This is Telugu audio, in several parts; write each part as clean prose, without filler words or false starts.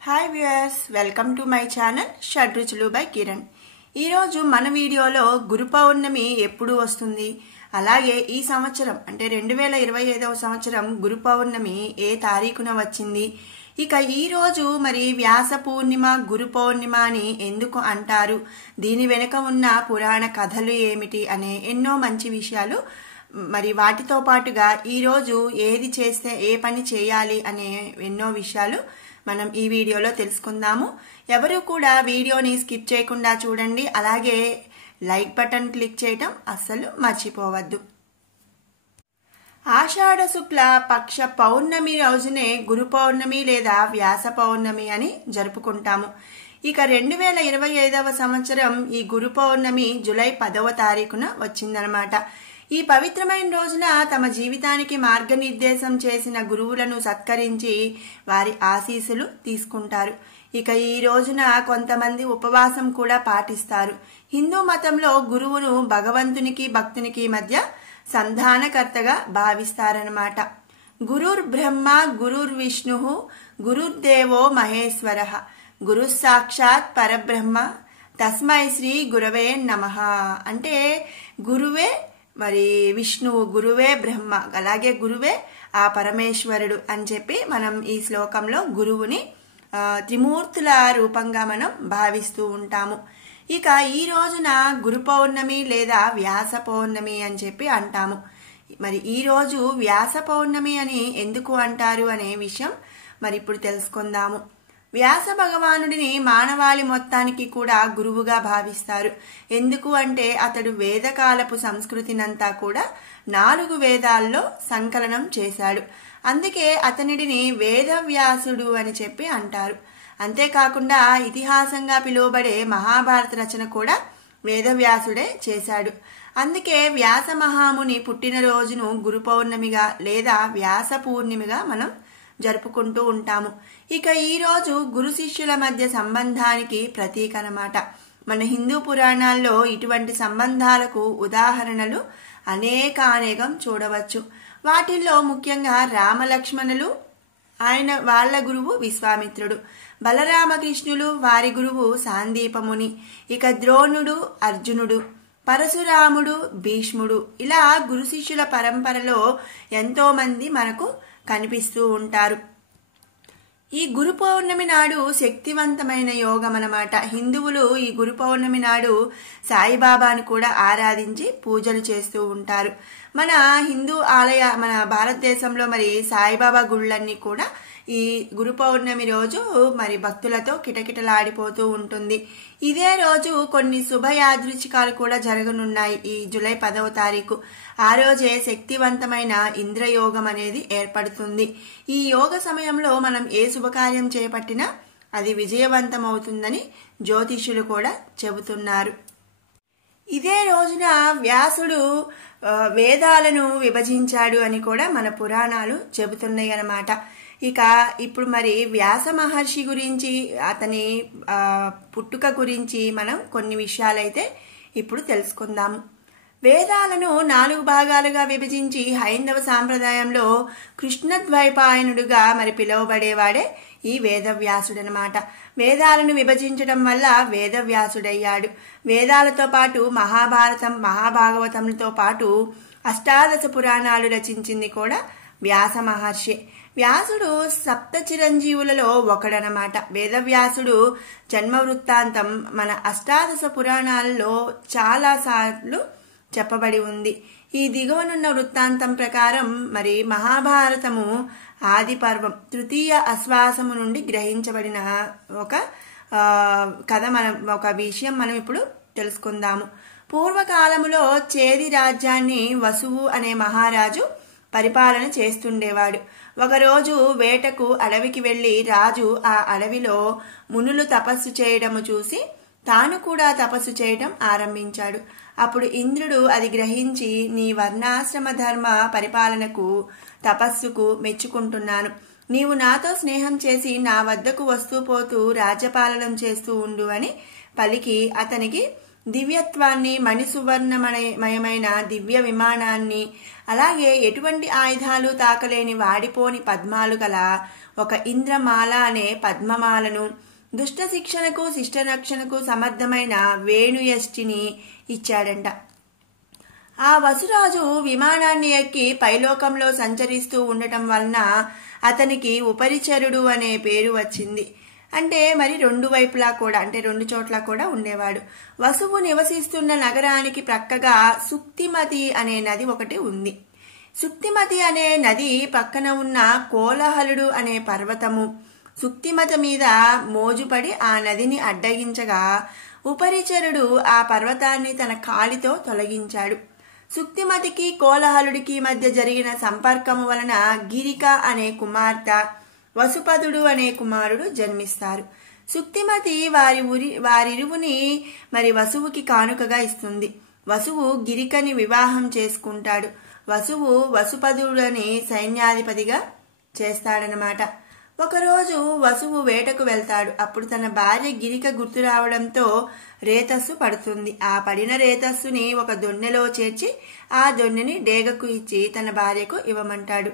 Hi viewers, welcome to my channel Shadruchulu by Kiran. ఈరోజు మన వీడియోలో గురు పౌర్ణమి ఎప్పుడు వస్తుంది, అలాగే ఈ సంవత్సరం అంటే 2025వ సంవత్సరం గురు పౌర్ణమి ఏ తారీఖున వచ్చింది, ఇక ఈ రోజు మరి వ్యాస పూర్ణిమ గురు పౌర్ణిమ అని ఎందుకు అంటారు, దీని వెనుక ఉన్న పురాణ కథలు ఏమిటి అనే ఎన్నో మంచి విషయాలు, మరి వాటితో పాటుగా ఈరోజు ఏది చేస్తే ఏ పని చేయాలి అనే ఎన్నో విషయాలు మనం ఈ వీడియోలో తెలుసుకుందాము. ఎవరు కూడా వీడియోని స్కిప్ చేయకుండా చూడండి, అలాగే లైక్ బటన్ క్లిక్ చేయటం అస్సలు మర్చిపోవద్దు. ఆషాఢ శుక్ల పక్ష పౌర్ణమి రోజునే గురు పౌర్ణమి లేదా వ్యాస పౌర్ణమి అని జరుపుకుంటాము. ఇక 2025వ సంవత్సరం ఈ గురు పౌర్ణమి జూలై 10వ తారీఖున వచ్చిందనమాట. ఈ పవిత్రమైన రోజున తమ జీవితానికి మార్గనిర్దేశం చేసిన గురువులను సత్కరించి వారి ఆశీస్సులు తీసుకుంటారు. ఇక ఈ రోజున కొంతమంది ఉపవాసం కూడా పాటిస్తారు. హిందూ మతంలో గురువును భగవంతునికి భక్తునికి మధ్య సంధానకర్తగా భావిస్తారనమాట. గురుర్ బ్రహ్మ గురుర్ విష్ణు గురుర్దేవో మహేశ్వర గురు సాక్షాత్ పరబ్రహ్మ తస్మై శ్రీ గురవే నమః. అంటే గురువే మరి విష్ణువు, గురువే బ్రహ్మ, అలాగే గురువే ఆ పరమేశ్వరుడు అని చెప్పి మనం ఈ శ్లోకంలో గురువుని త్రిమూర్తుల రూపంగా మనం భావిస్తూ ఉంటాము. ఇక ఈ రోజున గురు పౌర్ణమి లేదా వ్యాస పౌర్ణమి అని చెప్పి అంటాము. మరి ఈ రోజు వ్యాస పౌర్ణమి అని ఎందుకు అంటారు అనే విషయం మరి ఇప్పుడు తెలుసుకుందాము. వ్యాస భగవానుడిని మానవాళి మొత్తానికి కూడా గురువుగా భావిస్తారు. ఎందుకు అంటే అతడు వేదకాలపు సంస్కృతినంతా కూడా 4 వేదాల్లో సంకలనం చేశాడు. అందుకే అతనిడిని వేదవ్యాసుడు అని చెప్పి అంటారు. అంతేకాకుండా ఇతిహాసంగా పిలువబడే మహాభారత రచన కూడా వేదవ్యాసుడే చేశాడు. అందుకే వ్యాస మహాముని పుట్టినరోజును గురు పౌర్ణమిగా లేదా వ్యాస పూర్ణిమగా మనం జరుపుకుంటూ ఉంటాము. ఇక ఈ రోజు గురు శిష్యుల మధ్య సంబంధానికి ప్రతీక అన్నమాట. మన హిందూ పురాణాల్లో ఇటువంటి సంబంధాలకు ఉదాహరణలు అనేకం చూడవచ్చు. వాటిల్లో ముఖ్యంగా రామలక్ష్మణులు, వాళ్ళ గురువు విశ్వామిత్రుడు, బలరామకృష్ణులు వారి గురువు సాందీపముని, ఇక ద్రోణుడు అర్జునుడు, పరశురాముడు భీష్ముడు, ఇలా గురు శిష్యుల పరంపరలో ఎంతో మంది మనకు కనిపిస్తూ ఉంటారు. ఈ గురు పౌర్ణమి నాడు శక్తివంతమైన యోగం అన్నమాట. హిందువులు ఈ గురు పౌర్ణమి నాడు సాయిబాబాను కూడా ఆరాధించి పూజలు చేస్తూ ఉంటారు. మన హిందూ మన భారతదేశంలో మరి సాయిబాబా గుళ్ళన్నీ కూడా ఈ గురు పౌర్ణమి రోజు మరి భక్తులతో కిటకిటలాడిపోతూ ఉంటుంది. ఇదే రోజు కొన్ని శుభయాదృచ్ఛికాలు కూడా జరగనున్నాయి. ఈ జూలై 10వ తారీఖు ఆ రోజే శక్తివంతమైన ఇంద్రయోగం అనేది ఏర్పడుతుంది. ఈ యోగ సమయంలో మనం ఏ శుభకార్యం చేపట్టినా అది విజయవంతమవుతుందని జ్యోతిష్యులు కూడా చెబుతున్నారు. ఇదే రోజున వ్యాసుడు వేదాలను విభజించాడు అని కూడా మన పురాణాలు చెబుతున్నాయి అన్నమాట. ఇక ఇప్పుడు మరి వ్యాస మహర్షి గురించి, అతని పుట్టుక గురించి మనం కొన్ని విషయాలైతే ఇప్పుడు తెలుసుకుందాము. వేదాలను 4 భాగాలుగా విభజించి హైందవ సాంప్రదాయంలో కృష్ణద్వైపాయనుడుగా మరి పిలువబడేవాడే ఈ వేదవ్యాసుడనమాట. వేదాలను విభజించడం వల్ల వేదవ్యాసుడయ్యాడు. వేదాలతో పాటు మహాభారతం, మహాభాగవతంతో పాటు అష్టాదశ పురాణాలు రచించింది కూడా వ్యాస మహర్షి. వ్యాసుడు సప్త చిరంజీవులలో ఒకడనమాట. వేదవ్యాసుడు జన్మ వృత్తాంతం మన అష్టాదశ పురాణాలలో చాలా సార్లు చెప్పబడి ఉంది. ఈ దిగువనున్న వృత్తాంతం ప్రకారం మరి మహాభారతము ఆది పర్వం తృతీయ అశ్వాసము నుండి గ్రహించబడిన ఒక కథ, ఒక విషయం మనం ఇప్పుడు తెలుసుకుందాము. పూర్వకాలములో చేది రాజ్యాన్ని వసువు అనే మహారాజు పరిపాలన చేస్తుండేవాడు. ఒకరోజు వేటకు అడవికి వెళ్లి రాజు ఆ అడవిలో మునులు తపస్సు చేయడము చూసి తాను కూడా తపస్సు చేయడం ఆరంభించాడు. అప్పుడు ఇంద్రుడు అది గ్రహించి, నీ వర్ణాశ్రమ ధర్మ పరిపాలనకు తపస్సుకు మెచ్చుకుంటున్నాను. నీవు నాతో స్నేహం చేసి నా వద్దకు వస్తూ పోతూ రాజ్యపాలనం చేస్తూ ఉండు అని పలికి అతనికి దివ్యత్వాన్ని, మణిసువర్ణమయమైన దివ్య విమానాన్ని, అలాగే ఎటువంటి ఆయుధాలు తాకలేని వాడిపోని పద్మాలు గల ఒక ఇంద్రమాల అనే పద్మమాలను, దుష్ట శిక్షణకు శిష్టరక్షణకు సమర్థమైన వేణుయష్టిని ఇచ్చాడంట. ఆ వసురాజు విమానాన్ని ఎక్కి పైలోకంలో సంచరిస్తూ ఉండటం వలన అతనికి ఉపరిచరుడు అనే పేరు వచ్చింది. అంటే మరి రెండు వైపులా కూడా, అంటే రెండు చోట్ల కూడా ఉండేవాడు. వసువు నివసిస్తున్న నగరానికి ప్రక్కగా సుక్తిమతి అనే నది ఒకటి ఉంది. సుక్తిమతి అనే నది పక్కన ఉన్న కోలాహలుడు అనే పర్వతము సుక్తిమతి మీద మోజుపడి ఆ నదిని అడ్డగించగా ఉపరిచరుడు ఆ పర్వతాన్ని తన కాలితో తొలగించాడు. సుక్తిమతికి కోలాహలుడికి మధ్య జరిగిన సంపర్కము వలన గిరిక అనే కుమార్తె, వసుపదుడు అనే కుమారుడు జన్మిస్తారు. సుక్తిమతి వారిరువుని మరి వసువుకి కానుకగా ఇస్తుంది. వసువు గిరికని వివాహం చేసుకుంటాడు. వసువు వసుపదుడని సైన్యాధిపతిగా చేస్తాడనమాట. ఒకరోజు వసువు వేటకు వెళ్తాడు. అప్పుడు తన భార్య గిరిక గుర్తు రావడంతో రేతస్సు పడుతుంది. ఆ పడిన రేతస్సుని ఒక దొన్నెలో చేర్చి ఆ దొన్నెని డేగకు ఇచ్చి తన భార్యకు ఇవ్వమంటాడు.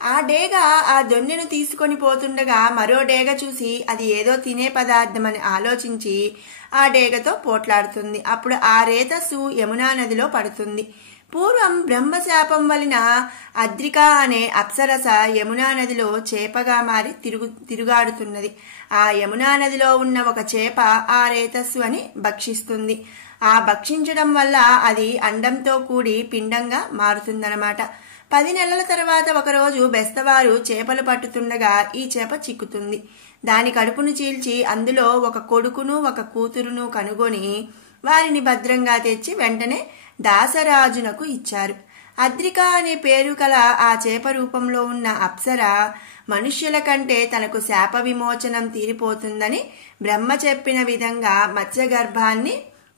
ఆ డేగ ఆ దొన్నెను తీసుకొని పోతుండగా మరో డేగ చూసి అది ఏదో తినే పదార్థం అని ఆలోచించి ఆ డేగతో పోట్లాడుతుంది. అప్పుడు ఆ రేతస్సు యమునా నదిలో పడుతుంది. పూర్వం బ్రహ్మశాపం వలన అద్రిక అనే అప్సరస యమునా నదిలో చేపగా మారి తిరుగాడుతున్నది. ఆ యమునా నదిలో ఉన్న ఒక చేప ఆ రేతస్సు అని భక్షిస్తుంది. ఆ భక్షించడం వల్ల అది అండంతో కూడి పిండంగా మారుతుందన్నమాట. 10 నెలల తర్వాత ఒకరోజు బెస్తవారు చేపలు పట్టుతుండగా ఈ చేప చిక్కుతుంది. దాని కడుపును చీల్చి అందులో ఒక కొడుకును ఒక కూతురును కనుగొని వారిని భద్రంగా తెచ్చి వెంటనే దాసరాజునకు ఇచ్చారు. అద్రిక అనే పేరు కల ఆ చేప రూపంలో ఉన్న అప్సర మనుష్యుల కంటే తనకు శాప విమోచనం తీరిపోతుందని బ్రహ్మ చెప్పిన విధంగా మత్స్యగర్భాన్ని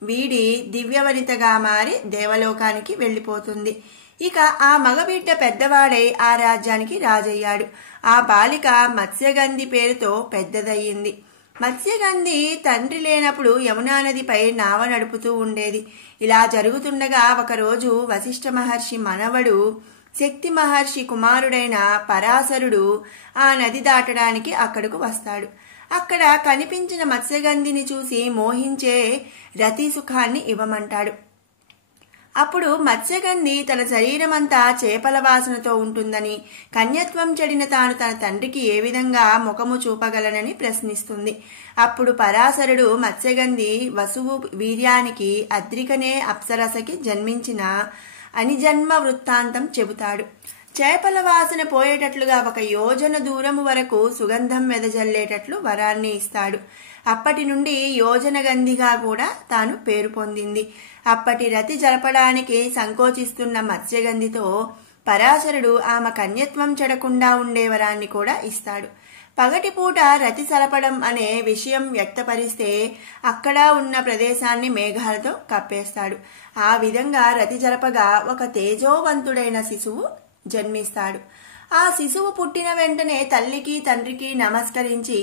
వీడి దివ్యవనితగా మారి దేవలోకానికి వెళ్లిపోతుంది. ఇక ఆ మగబిడ్డ పెద్దవాడై ఆ రాజ్యానికి రాజయ్యాడు. ఆ బాలిక మత్స్యగంధి పేరుతో పెద్దదయ్యింది. మత్స్యగంధి తండ్రి లేనప్పుడు యమునా నదిపై నావ నడుపుతూ ఉండేది. ఇలా జరుగుతుండగా ఒకరోజు వశిష్ఠ మహర్షి మనవడు శక్తి మహర్షి కుమారుడైన పరాశరుడు ఆ నది దాటడానికి అక్కడకు వస్తాడు. అక్కడ కనిపించిన మత్స్యగంధిని చూసి మోహించే రతి సుఖాన్ని ఇవ్వమంటాడు. అప్పుడు మత్స్యగంధి తన శరీరమంతా చేపల వాసనతో ఉంటుందని, కన్యత్వం చెడిన తాను తన తండ్రికి ఏ విధంగా ముఖము చూపగలనని ప్రశ్నిస్తుంది. అప్పుడు పరాశరుడు మత్స్యగంధి వసువు వీర్యానికి అద్రికనే అప్సరసకి జన్మించిన అనిజన్మ వృత్తాంతం చెబుతాడు. చేపల వాసన పోయేటట్లుగా 1 యోజన దూరము వరకు సుగంధం వెదజల్లేటట్లు వరాన్ని ఇస్తాడు. అప్పటి నుండి యోజన గంధిగా కూడా తాను పేరు పొందింది. అప్పటి రతి జరపడానికి సంకోచిస్తున్న మత్స్యగంధితో పరాశరుడు ఆమె కన్యత్వం చెడకుండా ఉండే వరాన్ని కూడా ఇస్తాడు. పగటిపూట రతి సలపడం అనే విషయం వ్యక్తపరిస్తే అక్కడ ఉన్న ప్రదేశాన్ని మేఘాలతో కప్పేస్తాడు. ఆ విధంగా రతి జరపగా ఒక తేజోవంతుడైన శిశువు జన్మిస్తాడు. ఆ శిశువు పుట్టిన వెంటనే తల్లికి తండ్రికి నమస్కరించి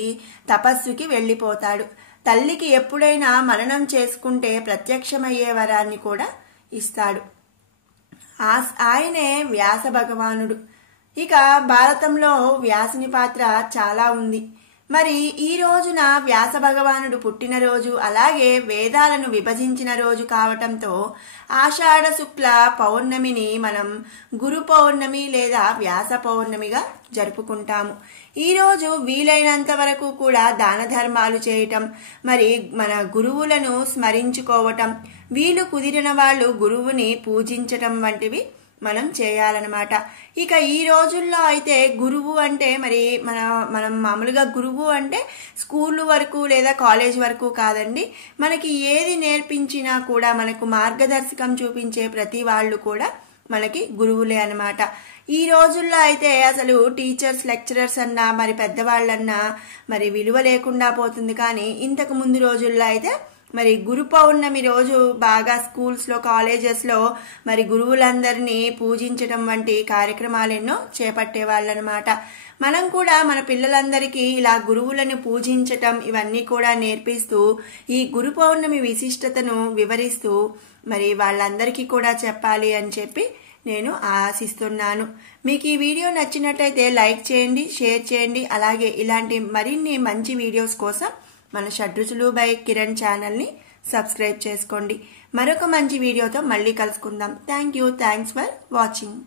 తపస్సుకి వెళ్లిపోతాడు. తల్లికి ఎప్పుడైనా మననం చేసుకుంటే ప్రత్యక్షమయ్యే వరాన్ని కూడా ఇస్తాడు. ఆయనే వ్యాస భగవానుడు. ఇక భారతంలో వ్యాసుని పాత్ర చాలా ఉంది. మరి ఈ రోజున వ్యాస భగవానుడు పుట్టినరోజు, అలాగే వేదాలను విభజించిన రోజు కావటంతో ఆషాఢ శుక్ల పౌర్ణమిని మనం గురు పౌర్ణమి లేదా వ్యాస పౌర్ణమిగా జరుపుకుంటాము. ఈ రోజు వీలైనంత వరకు కూడా దాన ధర్మాలు చేయటం, మరి మన గురువులను స్మరించుకోవటం, వీలు కుదిరిన వాళ్ళు గురువుని పూజించటం వంటివి మనం చేయాలన్నమాట. ఇక ఈ రోజుల్లో అయితే గురువు అంటే మరి మనం మామూలుగా గురువు అంటే స్కూల్ వరకు లేదా కాలేజ్ వరకు కాదండి. మనకి ఏది నేర్పించినా కూడా మనకు మార్గదర్శకం చూపించే ప్రతి వాళ్ళు కూడా మనకి గురువులే అన్నమాట. ఈ రోజుల్లో అయితే అసలు టీచర్స్ లెక్చరర్స్ అన్నా మరి పెద్దవాళ్ళన్నా మరి విలువ లేకుండా పోతుంది. కానీ ఇంతకు ముందు రోజుల్లో అయితే మరి గురు పౌర్ణమి రోజు బాగా స్కూల్స్ లో కాలేజెస్ లో మరి గురువులందరినీ పూజించడం వంటి కార్యక్రమాలు ఎన్నో చేపట్టే వాళ్ళనమాట. మనం కూడా మన పిల్లలందరికీ ఇలా గురువులను పూజించటం ఇవన్నీ కూడా నేర్పిస్తూ ఈ గురు పౌర్ణమి విశిష్టతను వివరిస్తూ మరి వాళ్ళందరికీ కూడా చెప్పాలి అని చెప్పి నేను ఆశిస్తున్నాను. మీకు ఈ వీడియో నచ్చినట్లయితే లైక్ చేయండి, షేర్ చేయండి. అలాగే ఇలాంటి మరిన్ని మంచి వీడియోస్ కోసం మన షడ్రుచులు బై కిరణ్ ఛానల్ని సబ్స్క్రైబ్ చేసుకోండి. మరొక మంచి వీడియోతో మళ్ళీ కలుసుకుందాం. Thanks for watching.